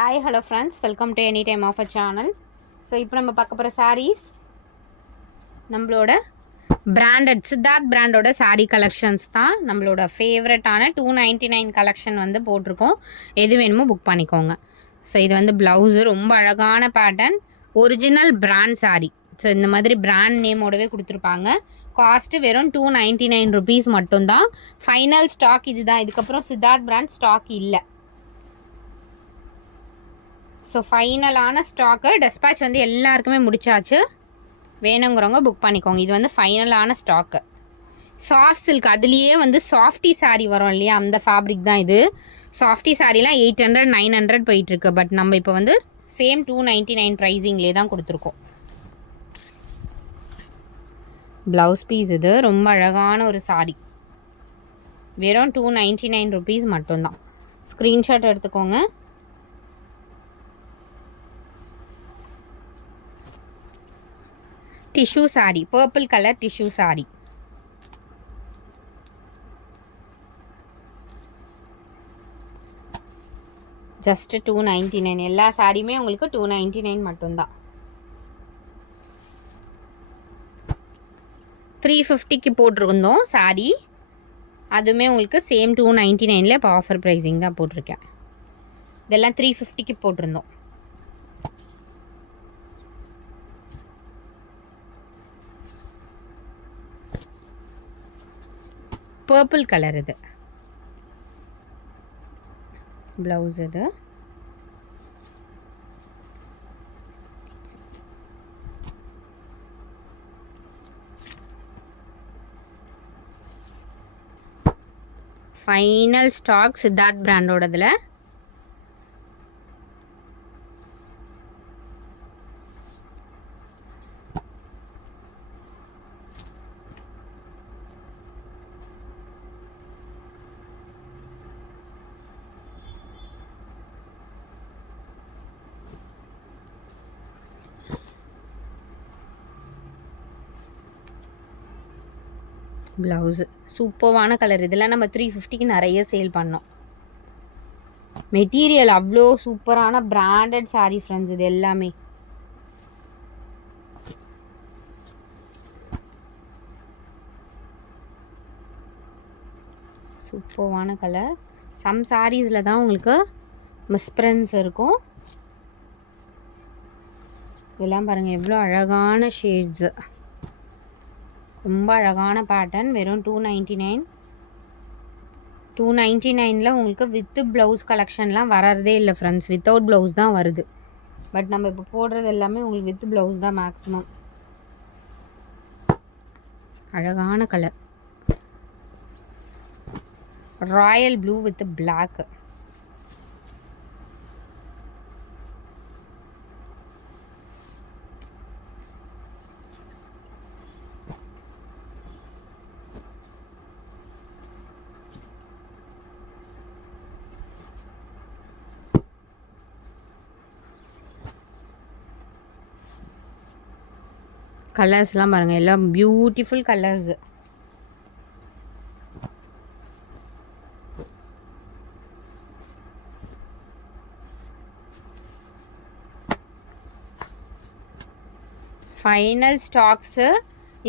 Hi hello friends, welcome to any time of a channel. So இப்போ நம்ம பார்க்க போகிற சாரீஸ் நம்மளோட பிராண்டட் சித்தார்த் பிராண்டோட சாரீ கலெக்ஷன்ஸ் தான். நம்மளோட ஃபேவரட்டான 299 கலெக்ஷன் வந்து போட்டிருக்கோம். எது வேணுமோ புக் பண்ணிக்கோங்க. ஸோ இது வந்து ப்ளவுஸு ரொம்ப அழகான pattern, original brand sari. So இந்த மாதிரி பிராண்ட் நேமோடவே கொடுத்துருப்பாங்க. காஸ்ட்டு வெறும் 299 ருபீஸ் மட்டும்தான். ஃபைனல் ஸ்டாக் இது தான். இதுக்கப்புறம் சித்தார்த் பிராண்ட் ஸ்டாக் இல்லை. ஸோ ஃபைனலான ஸ்டாக்கு டெஸ்பேட்ச் வந்து எல்லாருக்குமே முடிச்சாச்சு. வேணுங்கிறவங்க புக் பண்ணிக்கோங்க. இது வந்து ஃபைனலான ஸ்டாக்கு. சாஃப்ட் சில்க், அதுலேயே வந்து சாஃப்டி சாரீ வரும் இல்லையா, அந்த ஃபேப்ரிக் தான் இது. சாஃப்டி சாரீலாம் 800 900 போயிட்டுருக்கு. பட் நம்ம இப்போ வந்து சேம் 299 ப்ரைஸிங்லேயே தான் கொடுத்துருக்கோம். ப்ளவுஸ் பீஸ் இது ரொம்ப அழகான ஒரு சாரீ. வெறும் 299 ருபீஸ் மட்டும்தான். ஸ்க்ரீன்ஷாட் எடுத்துக்கோங்க. Tissue sari, purple colour tissue sari. Just 299. எல்லா சாரியுமே உங்களுக்கு 299 மட்டும்தான். 350க்கு போட்டிருந்தோம் சாரீ. அதுவுமே உங்களுக்கு சேம் 299ல் இப்போ ஆஃபர் ப்ரைஸிங் தான் போட்டிருக்கேன். இதெல்லாம் 350க்கு போட்டிருந்தோம். பர்பிள் கலர் இது. ப்ளவுஸ் இது. ஃபைனல் ஸ்டாக் சித்தார்த் பிராண்டோடதில். ப்ளவுஸு சூப்பர்வான கலர். இதெல்லாம் நம்ம 350க்கு நிறைய சேல் பண்ணோம். மெட்டீரியல் அவ்வளோ சூப்பரான பிராண்டட் சாரீ ஃப்ரெண்ட்ஸ். இது எல்லாமே சூப்பர்வான கலர். சம் சாரீஸில் தான் உங்களுக்கு மிஸ்பிரன்ஸ் இருக்கும். இதெல்லாம் பாருங்கள் எவ்வளோ அழகான ஷேட்ஸு. ரொம்ப அழகான பேட்டர்ன். வெறும் 299. 299ல் உங்களுக்கு வித்து ப்ளவுஸ் கலெக்ஷன்லாம் வரதே இல்லை ஃப்ரெண்ட்ஸ். வித்தவுட் ப்ளவுஸ் தான் வருது. பட் நம்ம இப்போ போடுறது எல்லாமே உங்களுக்கு வித் ப்ளவுஸ் தான் மேக்ஸிமம். அழகான colour. Royal blue with black. கலர்ஸ்லாம் பாருங்கள், எல்லாம் பியூட்டிஃபுல் கலர்ஸு. Final stocks.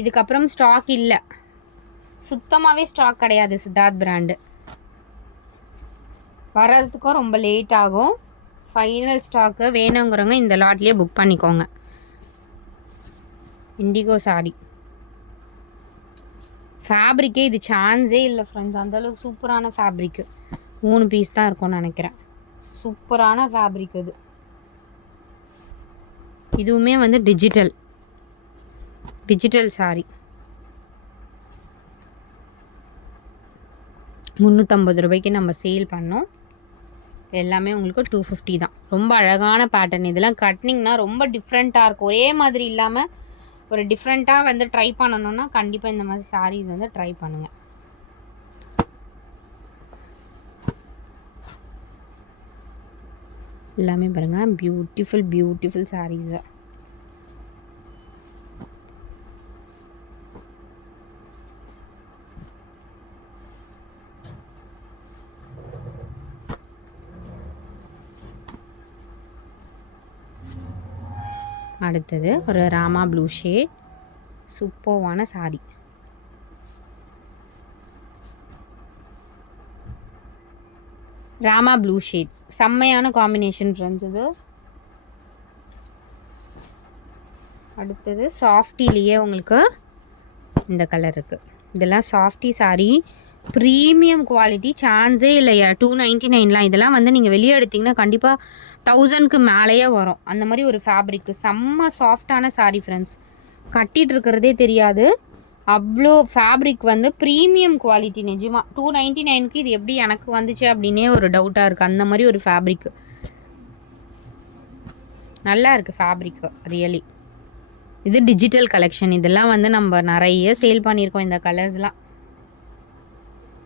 இதுக்கப்புறம் ஸ்டாக் இல்லை, சுத்தமாகவே ஸ்டாக் கிடையாது. சித்தார்த் பிராண்டு வர்றதுக்கும் ரொம்ப லேட் ஆகும். Final stock. வேணுங்கிறவங்க இந்த லாட்லேயே புக் பண்ணிக்கோங்க. இண்டிகோ சாரி. ஃபேப்ரிக்கே இது சான்ஸே இல்லை ஃப்ரெண்ட்ஸ். அந்தளவுக்கு சூப்பரான ஃபேப்ரிக்கு. 3 பீஸ் தான் இருக்கும்னு நினைக்கிறேன். சூப்பரான ஃபேப்ரிக் இது. இதுவுமே வந்து டிஜிட்டல் சாரி. 350 ரூபாய்க்கு நம்ம சேல் பண்ணோம். எல்லாமே உங்களுக்கு 250 தான். ரொம்ப அழகான பேட்டர்ன். இதெல்லாம் கட்னிங்னா ரொம்ப டிஃப்ரெண்ட்டாக இருக்கும். ஒரே மாதிரி இல்லாமல் ஒரு டிஃப்ரெண்ட்டாக வந்து ட்ரை பண்ணணுன்னா கண்டிப்பாக இந்த மாதிரி சாரீஸ் வந்து ட்ரை பண்ணுங்கள். எல்லாமே பாருங்கள் பியூட்டிஃபுல் சாரீஸு. அடுத்தது ஒரு ராமா ப்ளூ ஷேட், சூப்பர்வான சாரி. ராமா ப்ளூ ஷேட் செம்மையான காம்பினேஷன் ஃப்ரெண்ட்ஸ் இது. அடுத்தது சாஃப்டிலேயே உங்களுக்கு இந்த கலர் இருக்குது. இதெல்லாம் சாஃப்டி சாரீ, ப்ரீமியம் குவாலிட்டி, சான்ஸே இல்லையா. 299 இதெல்லாம் வந்து நீங்கள் வெளியே எடுத்திங்கன்னா கண்டிப்பாக 1000க்கு மேலேயே வரும். அந்த மாதிரி ஒரு ஃபேப்ரிக்கு செம்ம சாஃப்டான சாரீ ஃப்ரெண்ட்ஸ். கட்டிகிட்டு இருக்கிறதே தெரியாது, அவ்வளோ ஃபேப்ரிக் வந்து ப்ரீமியம் குவாலிட்டி. நிஜமாக 299க்கு இது எப்படி எனக்கு வந்துச்சு அப்படின்னே ஒரு டவுட்டாக இருக்குது. அந்த மாதிரி ஒரு ஃபேப்ரிக்கு நல்லா இருக்குது ஃபேப்ரிக்கு ரியலி. இது டிஜிட்டல் கலெக்ஷன். இதெல்லாம் வந்து நம்ம நிறைய சேல் பண்ணியிருக்கோம். இந்த கலர்ஸ்லாம்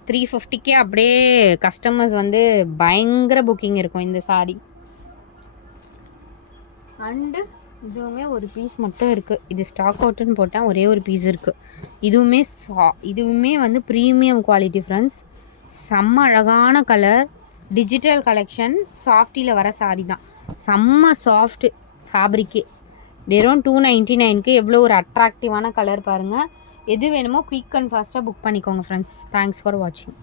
350க்கே அப்படியே கஸ்டமர்ஸ் வந்து பயங்கர புக்கிங் இருக்கும் இந்த சாரீ. அண்டு இதுவுமே ஒரு பீஸ் மட்டும் இருக்குது. இது ஸ்டாக் அவுட்டுன்னு போட்டால் ஒரே ஒரு பீஸ் இருக்குது. இதுவுமே வந்து ப்ரீமியம் குவாலிட்டி ஃப்ரெண்ட்ஸ். செம்ம அழகான கலர், டிஜிட்டல் கலெக்ஷன், சாஃப்டியில் வர சாரீ தான். செம்ம சாஃப்ட் ஃபேப்ரிக்கே. வெறும் 299க்கு எவ்வளோ ஒரு அட்ராக்டிவான கலர் பாருங்கள். எது வேணுமோ குயிக் அண்ட் ஃபாஸ்ட்டாக புக் பண்ணிக்கோங்க ஃப்ரெண்ட்ஸ். தேங்க்ஸ் ஃபார் வாட்சிங்.